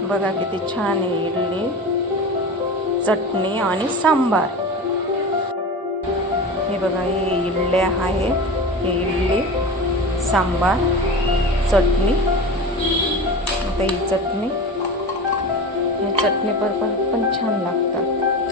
बघा किती छान आहे इडली, चटणी आणि सांबार. हे बघा, हे इडल्या आहेत. हे इडली, सांबार, चटणी. आता ही चटणी पण छान लागतात.